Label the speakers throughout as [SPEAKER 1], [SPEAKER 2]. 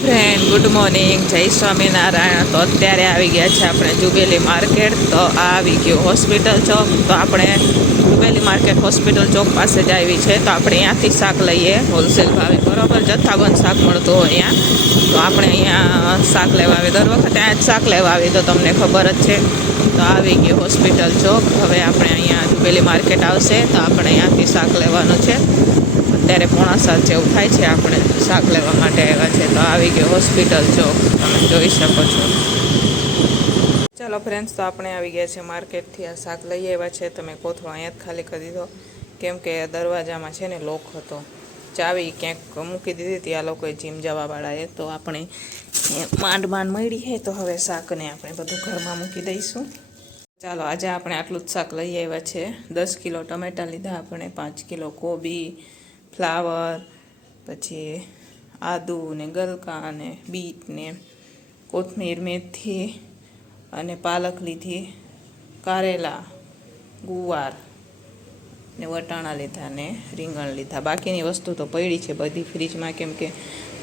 [SPEAKER 1] Friend good morning જય સ્વામિનારાયણ. તો અત્યારે આવી ગયા છે આપણે જુબેલી માર્કેટ તો આ આવી ગયું હોસ્પિટલ ચોક તો આપણે જુબેલી માર્કેટ હોસ્પિટલ ચોક પાસે જ આવી છે. તો આપણે અહીંયાથી શાક લઈએ હોલસેલ ભાવે. બરાબર, જથ્થાબંધ શાક મળતું હોય અહીંયા. તો આપણે અહીંયા શાક લેવા આવીએ. દર વખતે અહીંયા જ શાક લેવા આવીએ તો તમને ખબર જ છે. તો આવી ગયું હોસ્પિટલ ચોક હવે આપણે અહીંયા જુબેલી માર્કેટ આવશે. તો આપણે અહીંયાથી શાક લેવાનું છે. અત્યારે પોણા સાત જેવું થાય છે આપણે શાક લેવા માટે આવ્યા આવી ગયો હોસ્પિટલ જો તમે જોઈ શકો છો. ચાલો ફ્રેન્ડ્સ તો આપણે આવી ગયા છે માર્કેટથી આ શાક લઈ આવ્યા છે. તમે કોથળો અહીંયા જ ખાલી કરી દીધો. કેમ કે દરવાજામાં છે ને લોક હતો. ચાવી ક્યાંક મૂકી દીધી હતી, આ લોકોએ જીમ જવાવાળાએ તો આપણે માંડ માંડ મળી છે તો હવે શાકને આપણે બધું ઘરમાં મૂકી દઈશું. ચાલો, આજે આપણે આટલું જ શાક લઈ આવ્યા છે. દસ કિલો ટમેટાં લીધા આપણે, પાંચ કિલો કોબી, ફ્લાવર, પછી આદુ ને ગલકા ને બીટ ને કોથમીર, મેથી અને પાલક લીધી, કારેલા, ગુવાર ને વટાણા લીધા ને રીંગણ લીધા. બાકીની વસ્તુ તો પડી છે બધી ફ્રીજમાં, કેમ કે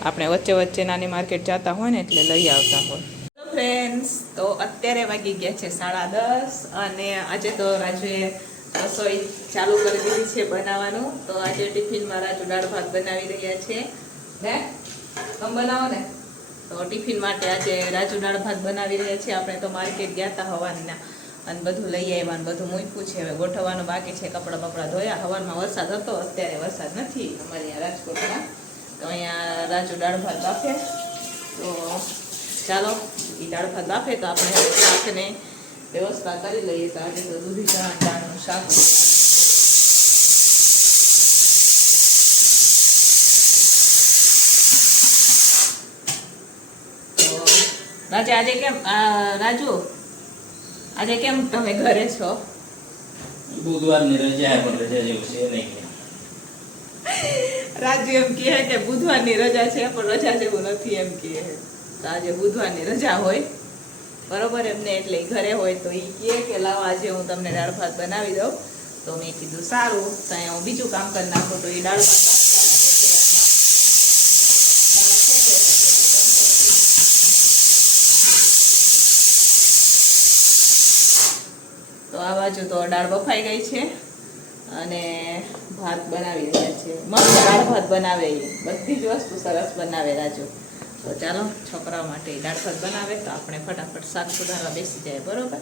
[SPEAKER 1] આપણે વચ્ચે વચ્ચે નાની માર્કેટ જતા હોય ને એટલે લઈ આવતા હોય. ફ્રેન્ડ્સ તો અત્યારે વાગી ગયા છે સાડા દસ અને આજે તો રાજુએ રસોઈ ચાલુ કરી દીધી છે બનાવવાનું. તો આજે ટિફિનમાં રાજુ દાળ ભાત બનાવી રહ્યા છે. ને તમે બનાવો ને. તો ટિફિન માટે આજે રાજુ દાળ ભાત બનાવી રહ્યા છીએ આપણે તો માર્કેટ ગયા હતા હવાના અને બધું લઈ આવ્યા અને બધું મૂક્યું છે. હવે ગોઠવવાનું બાકી છે. કપડાં બપડા ધોયા. હવારમાં વરસાદ હતો. અત્યારે વરસાદ નથી અમારે અહીંયા રાજકોટમાં. તો અહીંયા રાજુ દાળ ભાત બાફે. તો ચાલો એ દાળ ભાત બાફે તો આપણે શાકને વ્યવસ્થા કરી લઈએ. તો આજે તો દૂધી ચણા દાળનું શાક રાજે આજે કેમ રાજુ આજે કેમ તમે ઘરે છો?
[SPEAKER 2] બુધવારની રજા પણ રજા જેવું છે નહીં
[SPEAKER 1] રાજુ એમ કહે કે બુધવારની રજા છે પણ રજા જેવું નથી એમ કહે. તો આજે બુધવારની રજા હોય. બરોબર એમને એટલે ઘરે હોય તો એ કહે કે લાવો આજે હું તમને દાળ ભાત બનાવી દઉં. તો મેં કીધું સારું તો અહીંયા હું બીજું કામ કરી નાખું તો એ દાળ ભાત બાફતા અને પછી આમાં દાળ શેકે. તો તો દાળ બફાઈ ગઈ છે અને ભાત બનાવી રહ્યા છે. મસ્ત દાળ ભાત બનાવે બધી જ વસ્તુ સરસ બનાવે રાજુ. તો ચાલો, છોકરાઓ માટે દાળ ભાત બનાવે તો આપણે ફટાફટ શાક સુધારવા બેસી જાય, બરોબર?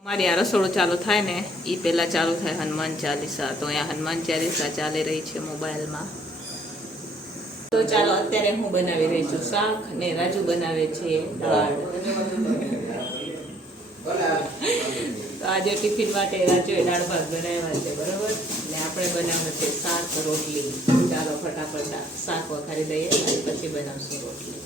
[SPEAKER 1] અમારી આ રસોડું ચાલુ થાય ને એ પહેલાં ચાલુ થાય હનુમાન ચાલીસા. તો અહીંયા હનુમાન ચાલીસા ચાલી રહી છે મોબાઈલમાં. તો ચાલો, અત્યારે હું બનાવી રહી છું શાક ને રાજુ બનાવે છે દાળ. તો આજે ટિફિન માટે રાજુએ દાળ ભાત બનાવ્યા છે બરોબર? ને આપણે બનાવવાનું છે શાક રોટલી. ચાલો ફટાફટ શાક વખારી દઈએ અને પછી બનાવશું રોટલી.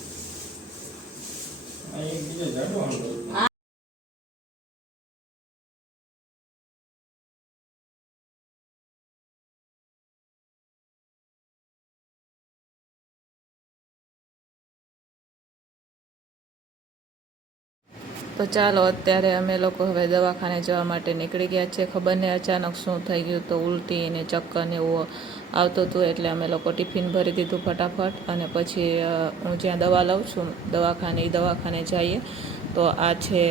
[SPEAKER 1] તો ચાલો, અત્યારે અમે લોકો હવે દવાખાને જવા માટે નીકળી ગયા છે ખબર નહીં અચાનક શું થઈ ગયું તો ઉલટી ને ચક્કર ને એવું આવતું હતું, એટલે અમે લોકો ટિફિન ભરી દીધું ફટાફટ. અને પછી હું જ્યાં દવા લઉં છું, દવાખાને એ દવાખાને જઈએ. તો આ છે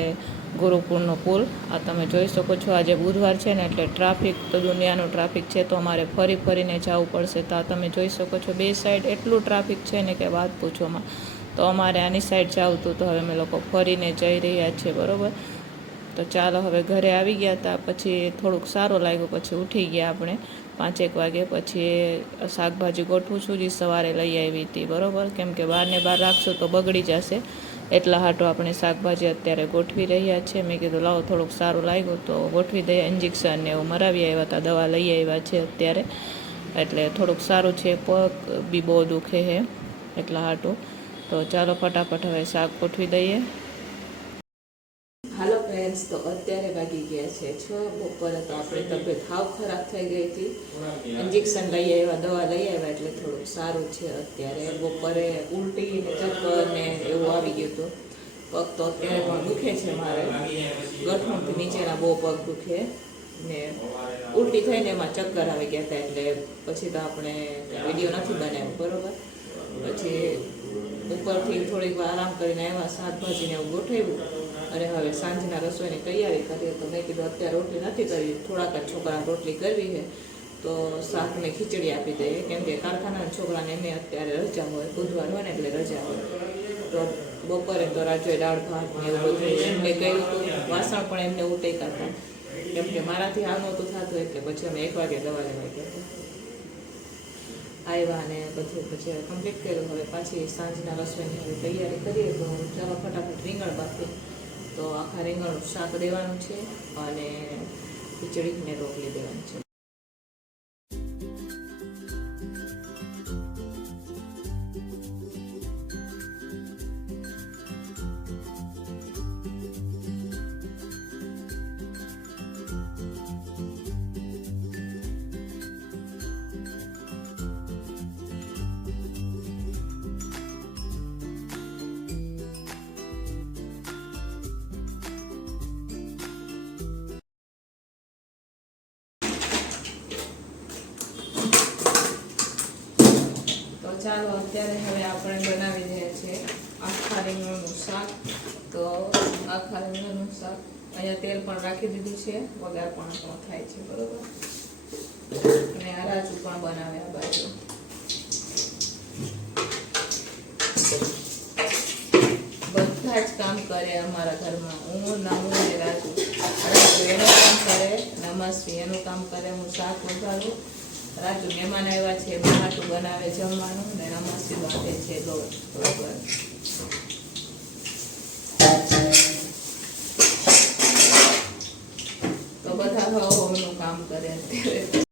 [SPEAKER 1] ગુરુકુળનો પુલ. આ તમે જોઈ શકો છો આજે બુધવાર છે ને, એટલે ટ્રાફિક તો દુનિયાનું ટ્રાફિક છે, તો અમારે ફરી ફરીને જવું પડશે. તો આ તમે જોઈ શકો છો, બે સાઈડ એટલું ટ્રાફિક છે ને કે વાત પૂછોમાં. તો અમારે આની સાઈડ જવું હતું, તો હવે અમે લોકો ફરીને જઈ રહ્યા છીએ, બરાબર? તો ચાલો હવે ઘરે આવી ગયા હતા પછી થોડુંક સારું લાગ્યું, પછી ઉઠી ગયા આપણે. પાંચેક વાગે પછી શાકભાજી ગોઠવું છું, જે સવારે લઈ આવી હતી, બરાબર? કેમ કે બહારને બહાર રાખશું તો બગડી જશે. એટલા હાટો આપણે શાકભાજી અત્યારે ગોઠવી રહ્યા છીએ. મેં કીધું, લાવો, થોડુંક સારું લાગ્યું તો ગોઠવી દઈએ. ઇન્જેક્શન ને એવું મરાવી આવ્યા હતા દવા લઈ આવ્યા છે અત્યારે. એટલે થોડુંક સારું છે, પગ બી બહુ દુખે છે, એટલા હાટું. તો ચાલો ફટાફટ હવે શાક ગોઠવી દઈએ. હાલો ફ્રેન્ડ્સ તો અત્યારે વાગી ગયા છે છ. બપોરે તો આપણી તબિયત હાવ ખરાબ થઈ ગઈ હતી. ઇન્જેક્શન લઈ આવ્યા, દવા લઈ આવ્યા એટલે થોડુંક સારું છે અત્યારે. બપોરે ઉલટી ને ચક્કર ને એવું આવી ગયું હતું. પગ તો અત્યારે પણ દુખે છે મારે. ગઠણથી નીચેના બહુ પગ દુખે ને ઉલટી થઈને એમાં ચક્કર આવી ગયા હતા એટલે પછી તો આપણે વીડિયો નથી બનાવ્યો, બરોબર? થોડીક વાર આરામ કરીને આવ્યા, શાકભાજીને એવું ગોઠવ્યું અને હવે સાંજના રસોઈની તૈયારી કરીએ તો મેં કીધું, અત્યારે રોટલી નથી કરી, થોડાક જ છોકરા રોટલી કરવી છે. તો શાકને ખીચડી આપી દઈએ. કેમ કે કારખાનાના છોકરાને એમને અત્યારે રજા હોય બુધવાર હોય ને એટલે રજા હોય. તો બપોરે તો રાજોએ દાળ, ભાત ને એવું બધું એમને કહ્યું હતું. વાસણ પણ એમને ઉટેકા હતા કેમ કે મારાથી આ નહોતું થતું, એટલે પછી અમે એક વાગે દવા લેવા ગયા આવ્યા અને બધું પછી કમ્પ્લીટ કર્યું. હવે પાછી સાંજના રસોઈની હવે તૈયારી કરીએ તો ચાલો ફટાફટ રીંગણ બાકી તો આખા રીંગણનું શાક દેવાનું છે અને ખીચડીને રોટલી દેવાની છે. ચાલો અત્યારે હવે આપણે બનાવી રહ્યા છીએ. આખા રીંગણનું શાક. તો આખા રીંગણનું શાક અહીંયા તેલ પણ રાખી દીધું છે. વઘાર પણ થાય છે, બરોબર? અને આ રાજુ પણ બનાવ્યા બાજુ. બધા જ કામ કરે અમારા ઘરમાં. હું નમું ને રાજુ. રાજુ એનું કામ કરે નમસ્વી એનું કામ કરે, હું શાક વઘારું. રાજુ મહેમાન આવ્યા છે માટું બનાવે જમવાનું ને નમસ્વી આપે છે લોટ બરોબર. તો બધા ભાવ કામ કરે અત્યારે